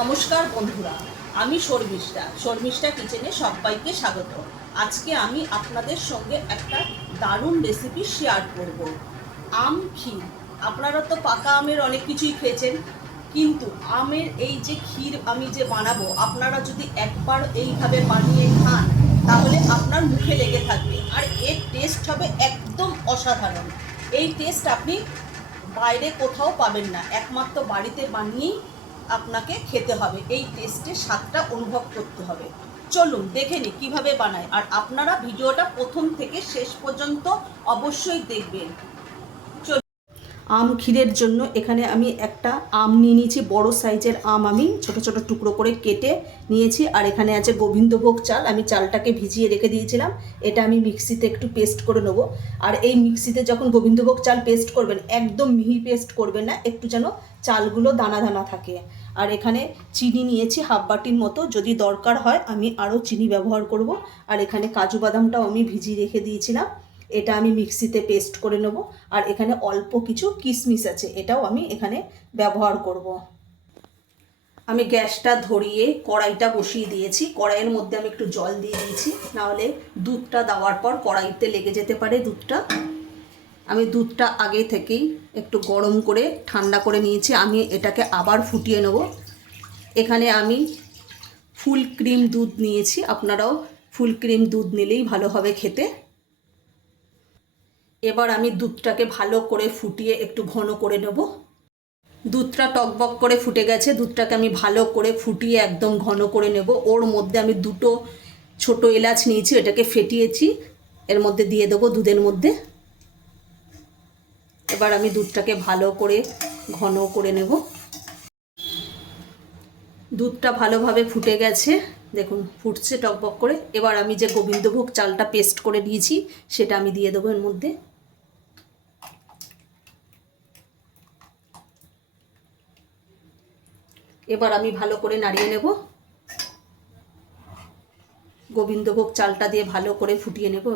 নমস্কার বন্ধুরা, আমি শর্মিষ্ঠা কিচেনে সবাইকে স্বাগত। আজকে আমি আপনাদের সঙ্গে একটা দারুণ রেসিপি শেয়ার করব। আম ক্ষীর। আপনারা তো পাকা আমের অনেক কিছুই খেয়েছেন, কিন্তু আমের এই যে ক্ষীর আমি যে বানাবো, আপনারা যদি একবার এইভাবে বানিয়ে খান তাহলে আপনার মুখে লেগে থাকবে, আর এর টেস্ট হবে একদম অসাধারণ। এই টেস্ট আপনি বাইরে কোথাও পাবেন না, একমাত্র বাড়িতে বানিয়েই আপনাকে খেতে হবে। এই টেস্টের স্বাদটা অনুভব করতে হবে। চলুন দেখে নিই কীভাবে বানায়, আর আপনারা ভিডিওটা প্রথম থেকে শেষ পর্যন্ত অবশ্যই দেখবেন। আম ক্ষীরের জন্য এখানে আমি একটা আম নিয়ে নিয়েছি, বড় সাইজের আম আমি ছোট ছোট টুকরো করে কেটে নিয়েছি। আর এখানে আছে গোবিন্দভোগ চাল, আমি চালটাকে ভিজিয়ে রেখে দিয়েছিলাম। এটা আমি মিক্সিতে একটু পেস্ট করে নেব। আর এই মিক্সিতে যখন গোবিন্দভোগ চাল পেস্ট করবেন, একদম মিহি পেস্ট করবেন না, একটু যেন চালগুলো দানা দানা থাকে। আর এখানে চিনি নিয়েছি হাফ বাটির মতো, যদি দরকার হয় আমি আরও চিনি ব্যবহার করব। আর এখানে কাজু বাদামটাও আমি ভিজিয়ে রেখে দিয়েছিলাম, এটা আমি মিক্সিতে পেস্ট করে নেব। আর এখানে অল্প কিছু কিশমিশ আছে, এটাও আমি এখানে ব্যবহার করব। আমি গ্যাসটা ধরিয়ে কড়াইটা বসিয়ে দিয়েছি। কড়াইয়ের মধ্যে আমি একটু জল দিয়ে দিয়েছি, নাহলে দুধটা দেওয়ার পর কড়াইতে লেগে যেতে পারে দুধটা। আমি দুধটা আগে থেকেই একটু গরম করে ঠান্ডা করে নিয়েছি, আমি এটাকে আবার ফুটিয়ে নেব। এখানে আমি ফুল ক্রিম দুধ নিয়েছি, আপনারাও ফুল ক্রিম দুধ নিলেই ভালো হবে খেতে। এবার আমি দুধটাকে ভালো করে ফুটিয়ে একটু ঘন করে নেব। দুধটা টকবক করে ফুটে গেছে, দুধটাকে আমি ভালো করে ফুটিয়ে একদম ঘন করে নেব। ওর মধ্যে আমি দুটো ছোট এলাচ নিয়েছি, এটাকে ফেটিয়েছি, এর মধ্যে দিয়ে দেবো দুধের মধ্যে। এবার আমি দুধটাকে ভালো করে ঘন করে নেব। দুধটা ভালোভাবে ফুটে গেছে, দেখুন ফুটছে টকবক করে। এবার আমি যে গোবিন্দভোগ চালটা পেস্ট করে দিয়েছি সেটা আমি দিয়ে দেবো এর মধ্যে। এবার আমি ভালো করে নাড়িয়ে নেব। গোবিন্দভোগ চালটা দিয়ে ভালো করে ফুটিয়ে নেব।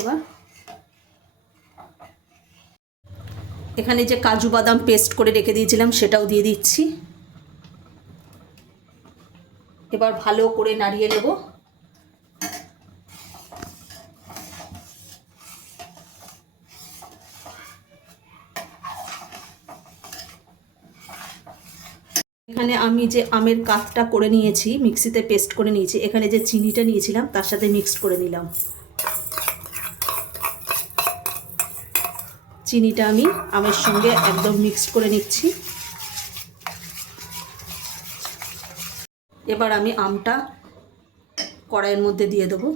এখানে যে কাজু বাদাম পেস্ট করে রেখে দিয়েছিলাম সেটাও দিয়ে দিচ্ছি। এবার ভালো করে নাড়িয়ে নেব। এখানে আমি যে আমের কাঠটা করে নিয়েছি, মিক্সিতে পেস্ট করে নিয়েছি, এখানে যে চিনিটা নিয়েছিলাম তার সাথে মিক্সড করে নিলাম। চিনিটা আমি আমের সঙ্গে একদম মিক্সড করে নিচ্ছি। এবার আমি আমটা কড়াইয়ের মধ্যে দিয়ে দেবো।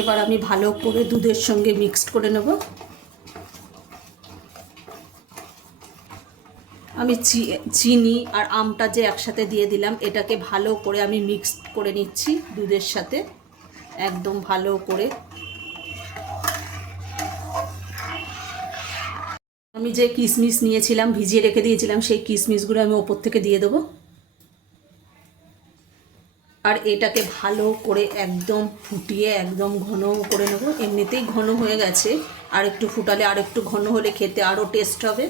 এবার আমি ভালো করে দুধের সঙ্গে মিক্সড করে নেব। আমি চিনি আর আমটা যে একসাথে দিয়ে দিলাম, এটাকে ভালো করে আমি মিক্সড করে নিচ্ছি দুধের সাথে, একদম ভালো করে। আমি যে কিশমিশ নিয়েছিলাম, ভিজিয়ে রেখে দিয়েছিলাম, সেই কিশমিশগুলো আমি ওপর থেকে দিয়ে দেবো। আর এটাকে ভালো করে একদম ফুটিয়ে একদম ঘন করে নেব। এমনিতেই ঘন হয়ে গেছে, আর একটু ফুটালে আর একটু ঘন হলে খেতে আরও টেস্ট হবে।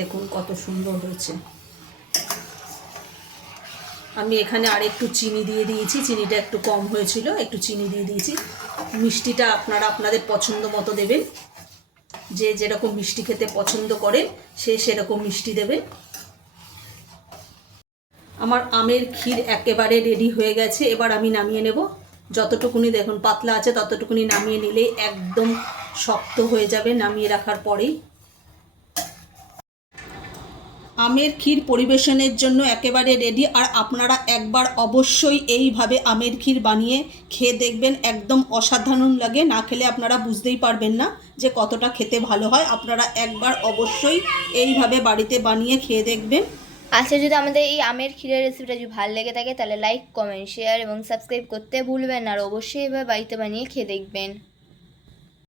দেখুন কত সুন্দর হয়েছে। আমি এখানে আর একটু চিনি দিয়ে দিয়েছি, চিনিটা একটু কম হয়েছিল, একটু চিনি দিয়ে দিয়েছি। মিষ্টিটা আপনারা আপনাদের পছন্দ মতো দেবেন, যে যেরকম মিষ্টি খেতে পছন্দ করেন সে সেরকম মিষ্টি দেবেন। আমার আমের ক্ষীর একেবারে রেডি হয়ে গেছে, এবার আমি নামিয়ে নেব। যতটুকুনি দেখুন পাতলা আছে ততটুকুনি নামিয়ে নিলেই একদম শক্ত হয়ে যাবে নামিয়ে রাখার পরেই। আমের ক্ষীর পরিবেশনের জন্য একেবারে রেডি। আর আপনারা একবার অবশ্যই এইভাবে আমের ক্ষীর বানিয়ে খেয়ে দেখবেন, একদম অসাধারণ লাগে। না খেলে আপনারা বুঝতেই পারবেন না যে কতটা খেতে ভালো হয়। আপনারা একবার অবশ্যই এইভাবে বাড়িতে বানিয়ে খেয়ে দেখবেন। আচ্ছা, যদি আমাদের এই আমের ক্ষীরের রেসিপিটা যদি ভালো লেগে থাকে তাহলে লাইক, কমেন্ট, শেয়ার এবং সাবস্ক্রাইব করতে ভুলবেন না। আর অবশ্যই এভাবে বাড়িতে বানিয়ে খেয়ে দেখবেন।